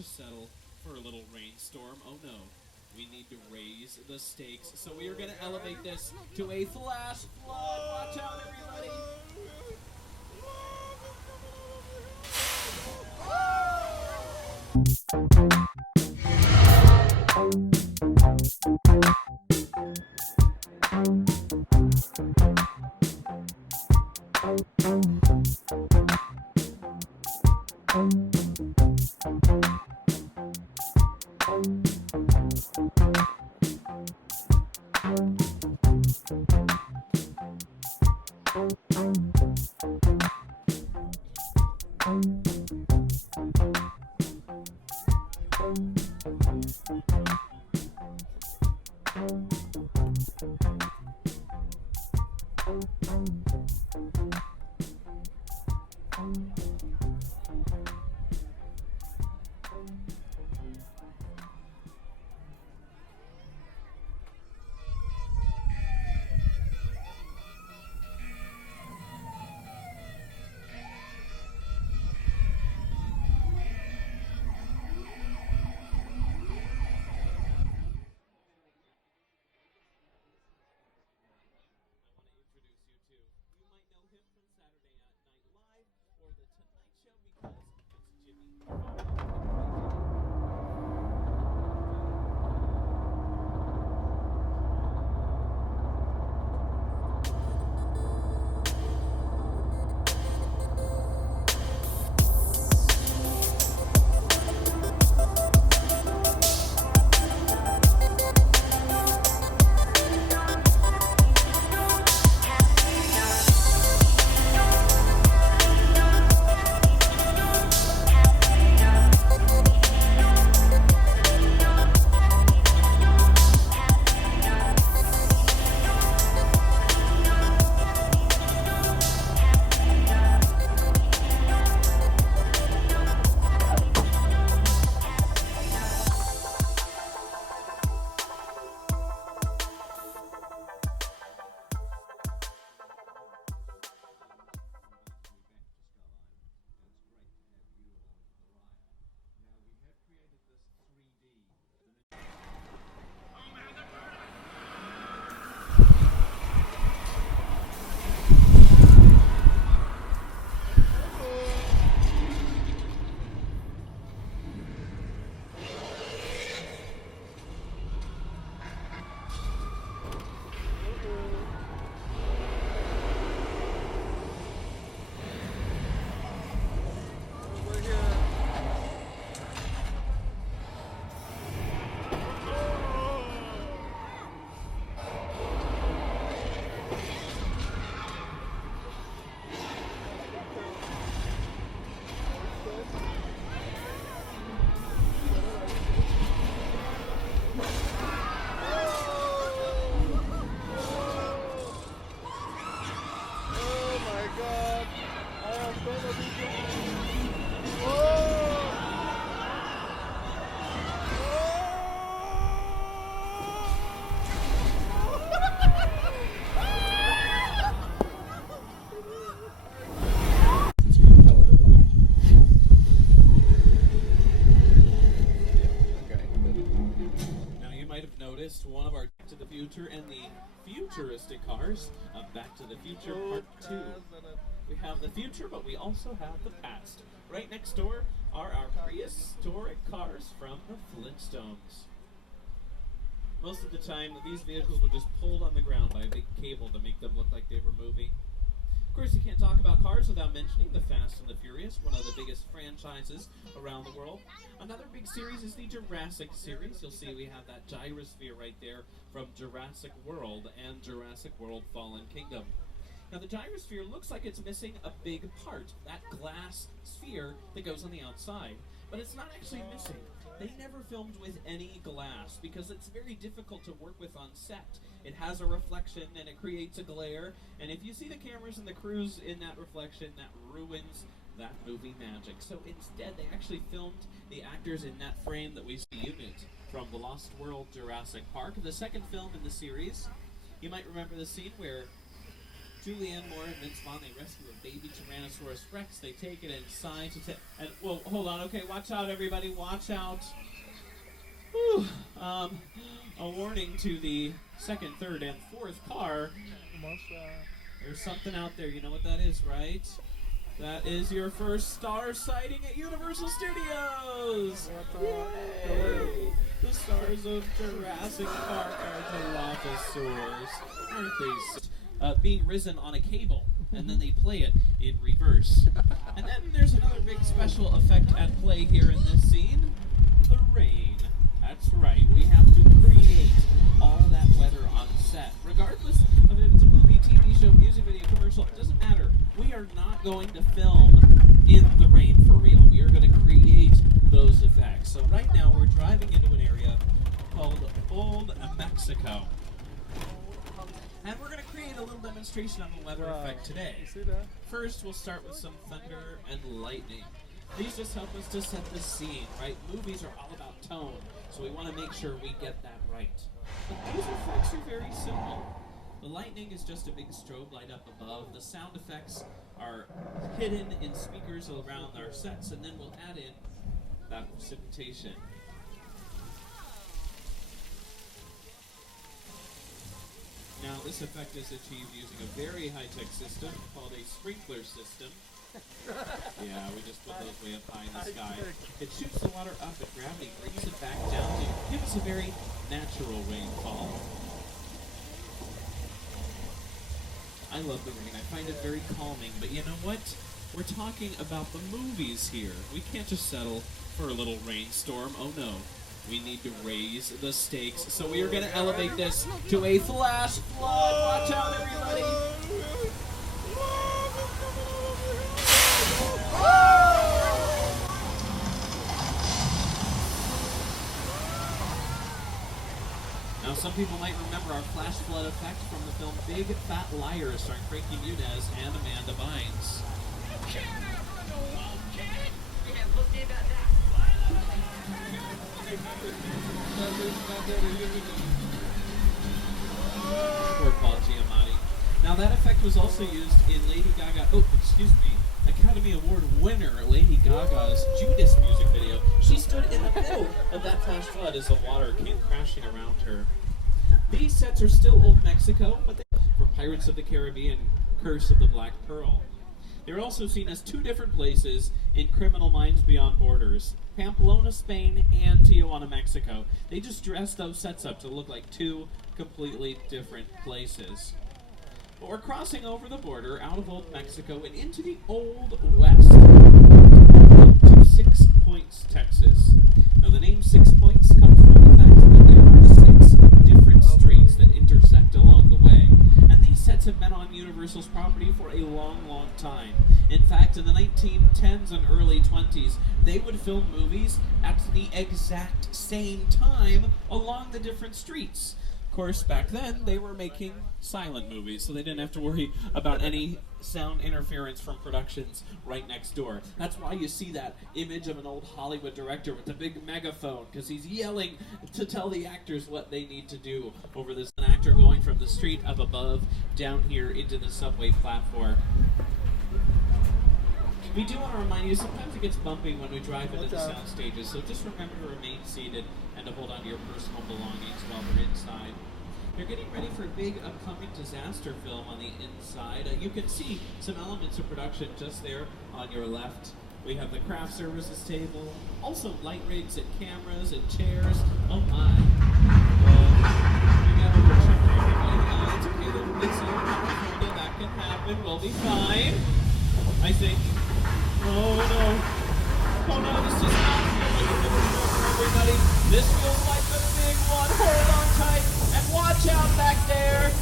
to settle for a little rainstorm. Oh no, we need to raise the stakes. So we are going to elevate this to a flash flood. Watch out, everybody. One of our Back to the Future and the futuristic cars of Back to the Future Part 2. We have the future, but we also have the past. Right next door are our prehistoric cars from the Flintstones. Most of the time, these vehicles were just pulled on the ground by a big cable to make them look like they were moving. Of course, you can't talk about cars without mentioning the Fast and the Furious, one of the biggest franchises around the world. Another big series is the Jurassic series. You'll see we have that gyrosphere right there from Jurassic World and Jurassic World Fallen Kingdom. Now, the gyrosphere looks like it's missing a big part, that glass sphere that goes on the outside. But it's not actually missing. They never filmed with any glass because it's very difficult to work with on set. It has a reflection and it creates a glare, and if you see the cameras and the crews in that reflection, that ruins that movie magic. So instead, they actually filmed the actors in that frame that we see unit from The Lost World Jurassic Park, the second film in the series. You might remember the scene where Julianne Moore and Vince Vaughn, they rescue a baby Tyrannosaurus Rex. They take it inside to and whoa, hold on. Okay, watch out, everybody. Watch out. Whew. A warning to the second, third, and fourth car. There's something out there. You know what that is, right? That is your first star sighting at Universal Studios. Yay! The stars of Jurassic Park are Dilophosaurs, aren't they? Being risen on a cable, and then they play it in reverse. And then there's another big special effect at play here in this scene: the rain. That's right. We have to create all that weather on set, regardless of if it's a movie, TV show, music video, commercial. It doesn't matter. We are not going to film in the rain for real. We are going to create those effects. So right now we're driving into an area called Old Mexico. And we're going to create a little demonstration on the weather effect today. You see that? First, we'll start with some thunder and lightning. These just help us to set the scene, right? Movies are all about tone, so we want to make sure we get that right. But these effects are very simple. The lightning is just a big strobe light up above. The sound effects are hidden in speakers around our sets, and then we'll add in that precipitation. Now, this effect is achieved using a very high-tech system called a sprinkler system. Yeah, we just put those way up high in the sky. It shoots the water up at gravity, brings it back down to give us a very natural rainfall. I love the rain. I find it very calming, but you know what? We're talking about the movies here. We can't just settle for a little rainstorm. Oh no. We need to raise the stakes, so we are going to elevate this to a flash flood. Watch out, everybody! Now, some people might remember our flash flood effect from the film Big Fat Liars, starring Frankie Muniz and Amanda Bynes. Poor Paul Giamatti. Now that effect was also used in Lady Gaga, Academy Award winner Lady Gaga's Judas music video. She stood in the middle of that flash flood as the water came crashing around her. These sets are still Old Mexico, but they for Pirates of the Caribbean, Curse of the Black Pearl. They're also seen as two different places in Criminal Minds Beyond Borders: Pamplona, Spain, and Tijuana, Mexico. They just dressed those sets up to look like two completely different places. But we're crossing over the border out of Old Mexico and into the Old West to 6 Points, Texas. Now the name 6 Points comes from the fact that there are 6 different streets that intersect along the way. And these sets have been on Universal's property for a long, long time. In fact, in the 1910s and early 20s, they would film movies at the exact same time along the different streets. Of course, back then, they were making silent movies, so they didn't have to worry about any sound interference from productions right next door. That's why you see that image of an old Hollywood director with a big megaphone, because he's yelling to tell the actors what they need to do over this. An actor going from the street up above down here into the subway platform. We do want to remind you, sometimes it gets bumpy when we drive into the sound stages, so just remember to remain seated and to hold on to your personal belongings while we're inside. They're getting ready for a big upcoming disaster film on the inside. You can see some elements of production just there on your left. We have the craft services table, also light rigs and cameras and chairs. Oh my. We got a workshop. It's okay, little bit slow. That can happen. We'll be fine. I think. Oh no. Oh no, this is not everybody. This feels like the big one. Hold on tight and watch out back there.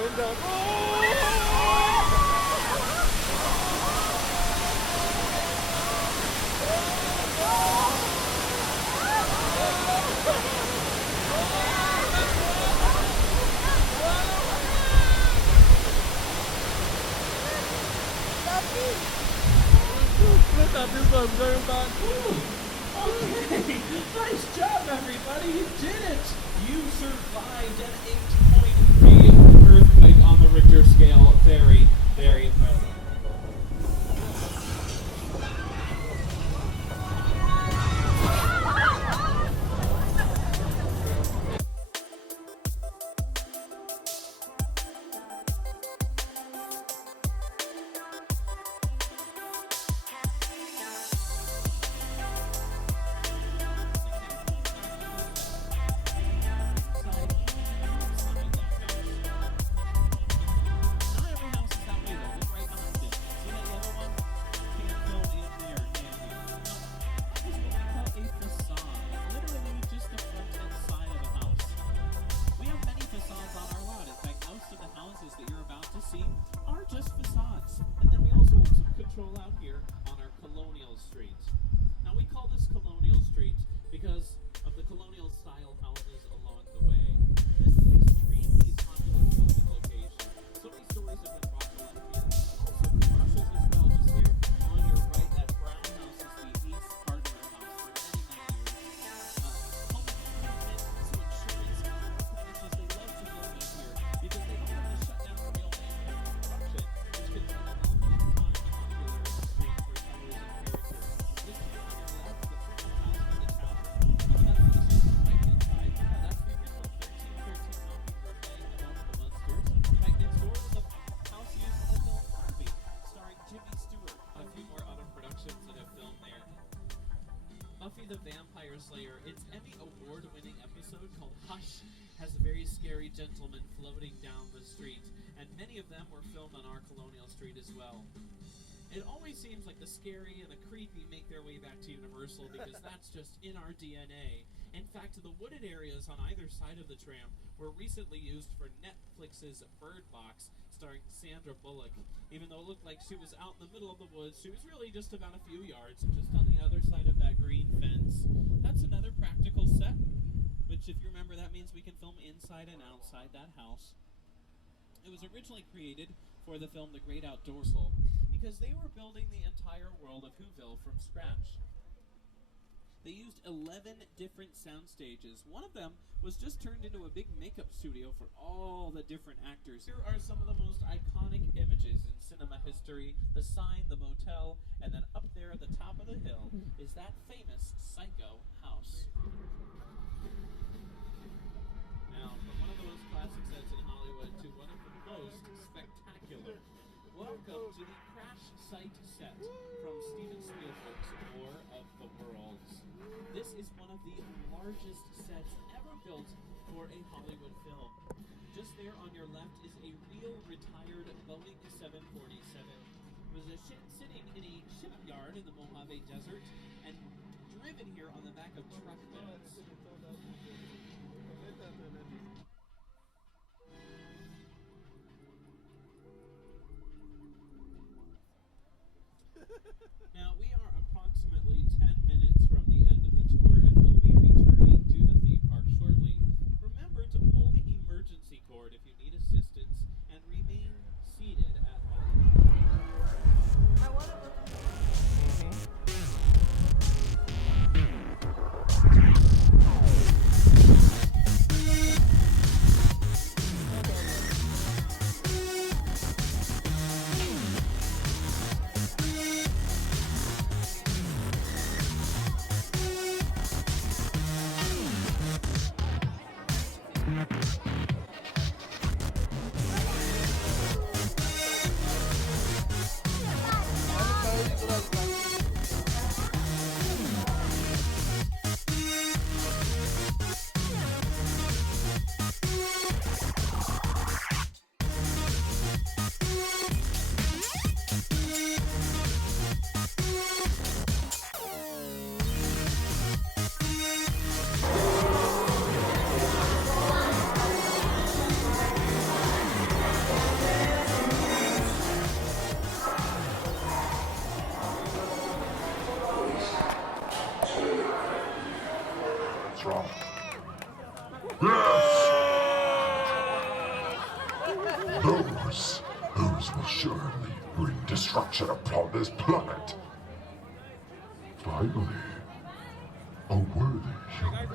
going down. Split up this one, going back. Okay, nice job, everybody. You did it. You survived an 8.3 earthquake on the Richter scale. Very, very impressive. Out here on our Colonial Street. Now we call this Colonial Street because of the colonial style houses along the way. This is an extremely popular filming location. So many stories have been brought to life here. Also commercials as well. Just here on your right, that brown house is the East Hardware House for many, many years. Home improvement, some insurance, commercials, they love to film it here because they don't have to shut down a real neighborhood production, which can be a long time. Buffy the Vampire Slayer, its Emmy award-winning episode called Hush has a very scary gentleman floating down the street, and many of them were filmed on our Colonial Street as well. It always seems like the scary and the creepy make their way back to Universal because that's just in our DNA. In fact, the wooded areas on either side of the tram were recently used for Netflix's Bird Box, starring Sandra Bullock. Even though it looked like she was out in the middle of the woods, she was really just about a few yards, just on the other side of that green fence. That's another practical set, which if you remember, that means we can film inside and outside that house. It was originally created for the film The Great Outdoors, because they were building the entire world of Whoville from scratch. They used 11 different sound stages. One of them was just turned into a big makeup studio for all the different actors. Here are some of the most iconic images in cinema history. The sign, the motel, and then up there at the top of the hill is that famous Psycho house. Now, from one of the most classic sets in Hollywood to one of the most spectacular. Welcome to the crash site set from Steven Spielberg's War of the Worlds. This is one of the largest sets ever built for a Hollywood film. Just there on your left is a real retired Boeing 747. It was sitting in a shipyard in the Mojave Desert and driven here on the back of truck beds. Now, we are approximately 10 minutes from the end of the tour and will be returning to the theme park shortly. Remember to pull the emergency cord if you need assistance and remain seated at home. I want to look. What's wrong? Yes! Those will surely bring destruction upon this planet. Finally, a worthy human.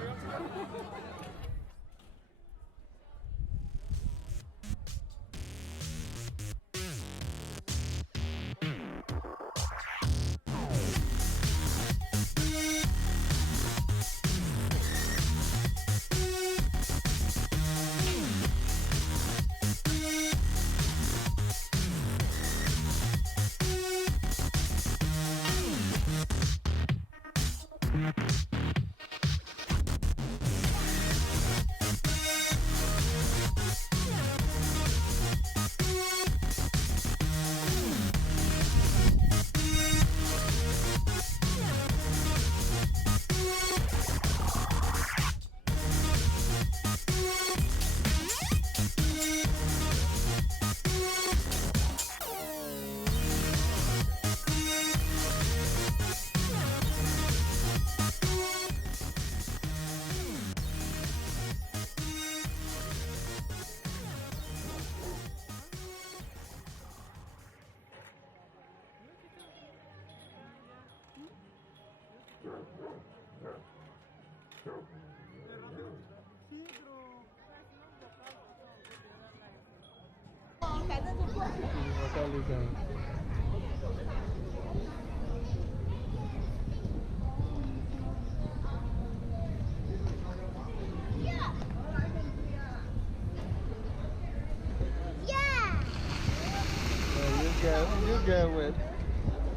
You get with.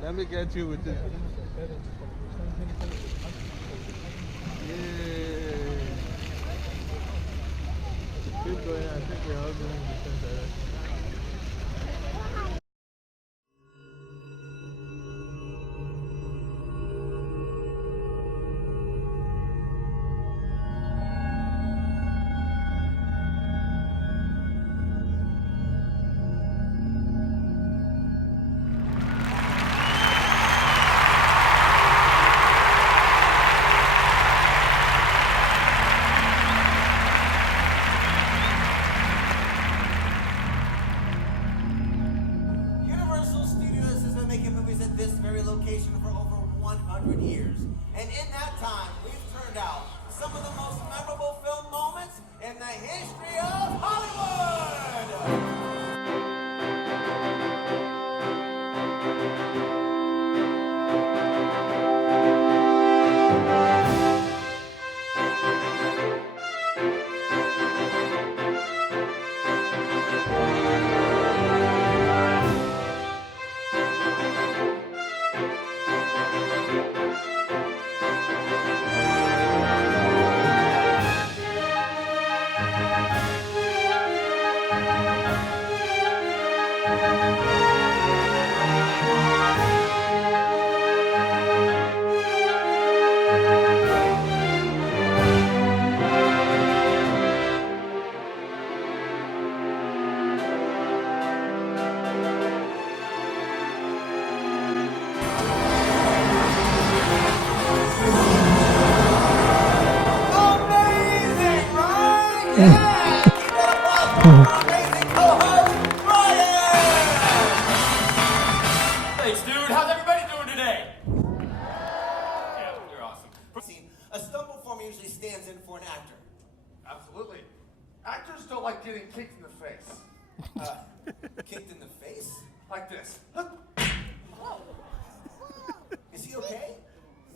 Let me get you with this. Yeah. Keep going. I think we're all going in the same direction. Location for over 100 years. And in that time, we've turned out some of the most memorable film moments in the history of Hollywood! Thanks, dude. How's everybody doing today? Yeah, you're awesome. A stumble form usually stands in for an actor. Absolutely. Actors don't like getting kicked in the face. Kicked in the face? Like this. Oh. Is he okay?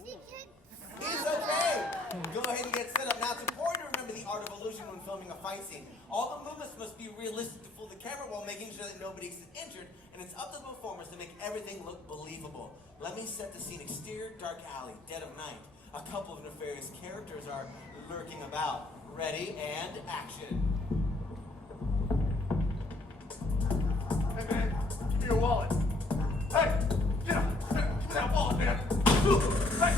He's okay. Go ahead and get set up. Now, it's important to remember the art of illusion when filming a fight scene. All the movements must be realistic to fool the camera while making sure that nobody's injured, and it's up to the performers to make everything look believable. Let me set the scene. Exterior, dark alley, dead of night. A couple of nefarious characters are lurking about. Ready, and action. Hey, man, give me your wallet. Hey, get up. Give me that wallet, man. Hey.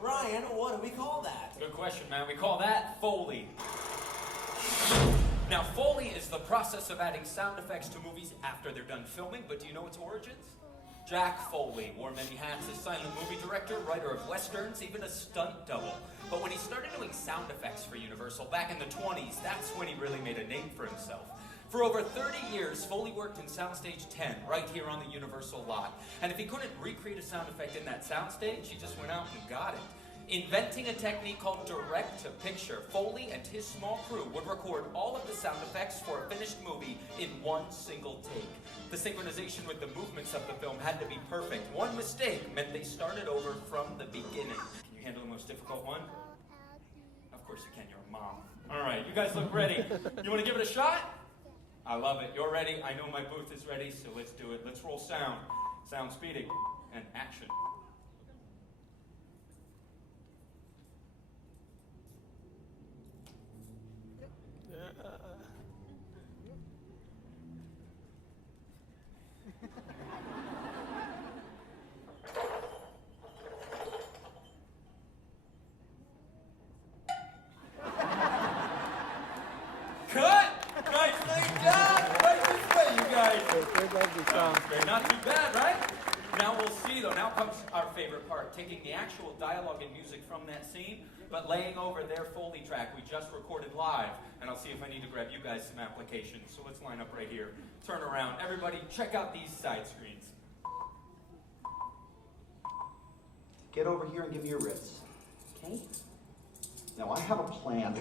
Ryan, what do we call that? Good question, man. We call that Foley. Now, Foley is the process of adding sound effects to movies after they're done filming, but do you know its origins? Jack Foley wore many hats as silent movie director, writer of westerns, even a stunt double. But when he started doing sound effects for Universal back in the 20s, that's when he really made a name for himself. For over 30 years, Foley worked in Soundstage 10, right here on the Universal lot. And if he couldn't recreate a sound effect in that soundstage, he just went out and got it. Inventing a technique called direct-to-picture, Foley and his small crew would record all of the sound effects for a finished movie in one single take. The synchronization with the movements of the film had to be perfect. One mistake meant they started over from the beginning. Can you handle the most difficult one? Of course you can, you're a mom. All right, you guys look ready. You want to give it a shot? I love it. You're ready. I know my booth is ready, so let's do it. Let's roll sound. Sound speeding. And action. Cut! Nicely done! Right this way, you guys. Not too bad, right? Now we'll see, though. Now comes our favorite part, taking the actual dialogue and music from that scene, but laying over their Foley track we just recorded live. And I'll see if I need to grab you guys some applications. So let's line up right here. Turn around. Everybody, check out these side screens. Get over here and give me your wrist. Okay? Now I have a plan.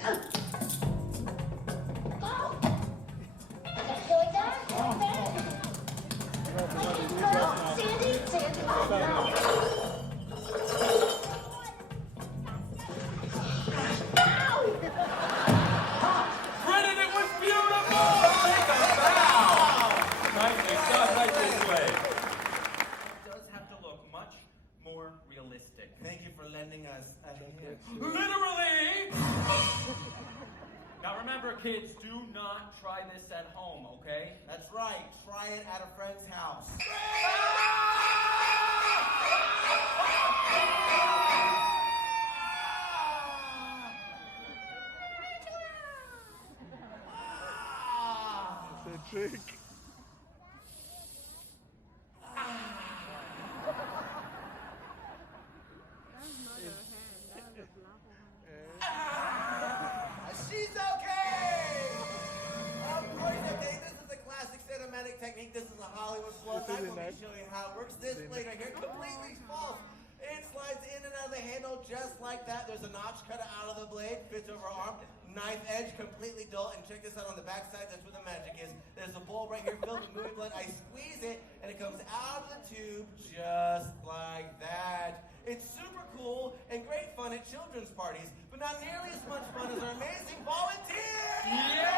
Brennan, it was beautiful! Take a bow! Nicely done, right this way. It does have to look much more realistic. Thank you for lending us a hand. Literally! Now remember, kids, do not try this at home, okay? That's right. Try it at a friend's house. It's a trick. She's okay! Of course, okay. This is a classic cinematic technique. This is a Hollywood flow. I'm going to show you how it works. This blade right here, completely false. It slides in and out of the handle just like that. There's a notch cut out of the blade, fits over our arm. Knife edge, completely dull. And check this out on the back side. That's where the magic is. There's a bowl right here filled with movie blood. I squeeze it, and it comes out of the tube just like that. It's super cool and great fun at children's parties, but not nearly as much fun as our amazing volunteers! Yeah!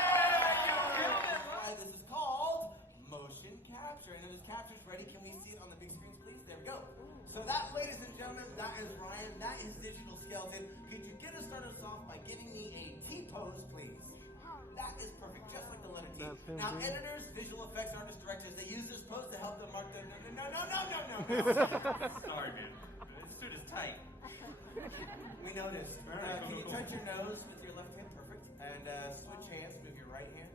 You killed it! This is called motion capture. And if this capture's ready, can we see it on the big screens, please? There we go. So that, ladies and gentlemen, that is Ryan. That is Digital Skeleton. Could you get us started off by giving me a T-pose, please? That is perfect, just like the letter T. Now, editors, visual effects artists, directors, they use this pose to help them mark their... No. Sorry, man. This suit is tight. We noticed. Can you touch your nose with your left hand? Perfect. And switch hands. Move your right hand.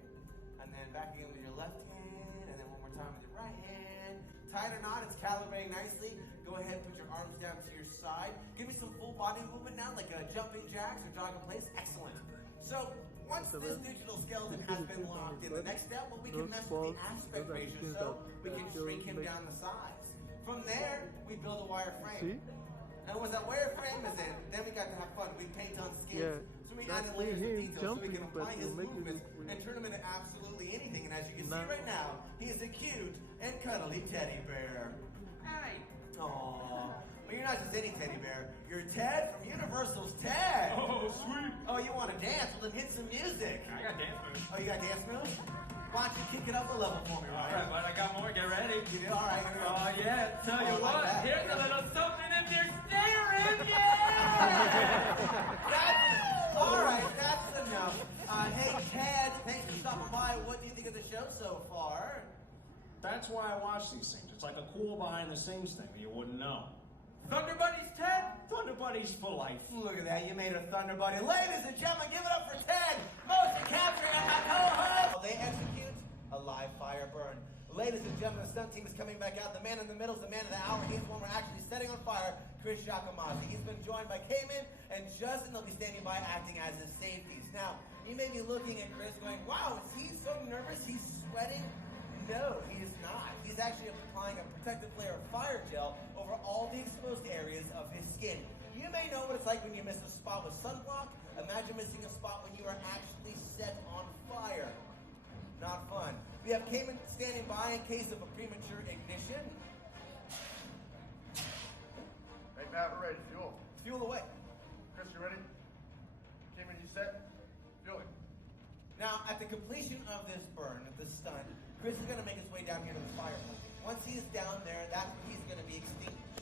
And then back again with your left hand. And then one more time with your right hand. Tight or not, it's calibrating nicely. Go ahead and put your arms down to your side. Give me some full body movement now, like jumping jacks or jog in place. Excellent. So, once this digital skeleton has been locked in, the next step, well, we can mess with the aspect ratio, so we can shrink him down the size. From there, we build a wireframe. And once that wireframe is in, then we got to have fun. We paint on skins. So we add in layers of detail so we can apply his movements and turn him into absolutely anything. And as you can see right now, he is a cute and cuddly teddy bear. Hi. Aww. But you're not just any teddy bear. You're Ted from Universal's Ted. Oh, sweet. Oh, you want to dance? Well, then hit some music. I got dance moves. Oh, you got dance moves? Why don't you kick it up a level for me, All Ryan? right, but I got more. Get ready. You did? All right, here we go. Oh, yeah. Tell you Oh, like what. that. Here's a little something if you're staring. Yeah! All right, that's enough. Hey, Ted, thanks for stopping by. What do you think of the show so far? That's why I watch these things. It's like a cool behind the scenes thing that you wouldn't know. Thunder Buddies, Ted. Thunder Buddies for life. Look at that, you made a Thunder Buddy. Ladies and gentlemen, give it up for Ted, motion capture, and my co-host. They execute a live fire burn. Ladies and gentlemen, the stunt team is coming back out. The man in the middle is the man of the hour. He's the one we're actually setting on fire, Chris Giacomazzi. He's been joined by Cayman and Justin. They'll be standing by acting as his safeties. Now, you may be looking at Chris going, wow, is he so nervous he's sweating? No, he is not. He's actually applying a protective layer of fire gel over all the exposed areas of his skin. You may know what it's like when you miss a spot with sunblock. Imagine missing a spot when you are actually set on fire. Not fun. We have Cayman standing by in case of a premature ignition. Hey, Matt, we're ready. Fuel. Fuel away. Chris, you ready? Cayman, you set? Fueling. Now, at the completion of this burn, of this stunt, Chris is going to make his way down here to the fire point. Once he is down there, he's going to be extinguished.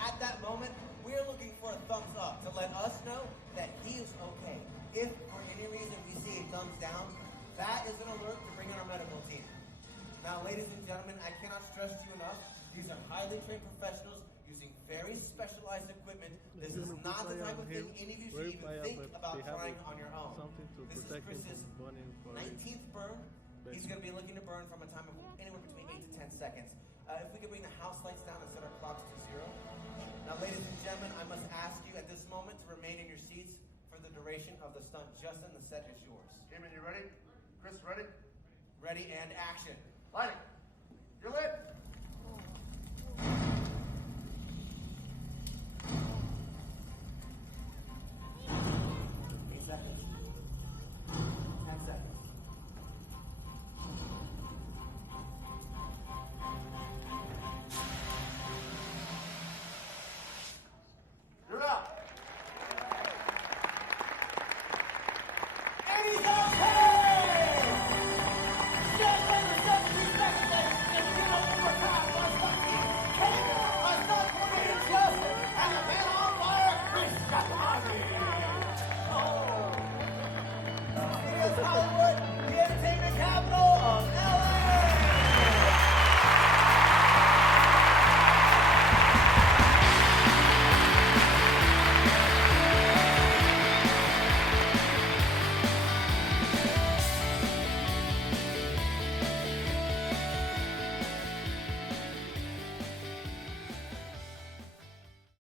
At that moment, we're looking for a thumbs up to let us know that he is okay. If for any reason we see a thumbs down, that is an alert to bring in our medical team. Now, ladies and gentlemen, I cannot stress to you enough, these are highly trained professionals using very specialized equipment. This is not the type of thing any of you should even think about trying on your own. This is Chris's 19th burn. He's going to be looking to burn from a time of anywhere between 8 to 10 seconds. If we could bring the house lights down and set our clocks to 0. Now, ladies and gentlemen, I must ask you at this moment to remain in your seats for the duration of the stunt. Justin, the set is yours. Cayman, you ready? Chris, ready? Ready and action. Lighting. You're lit.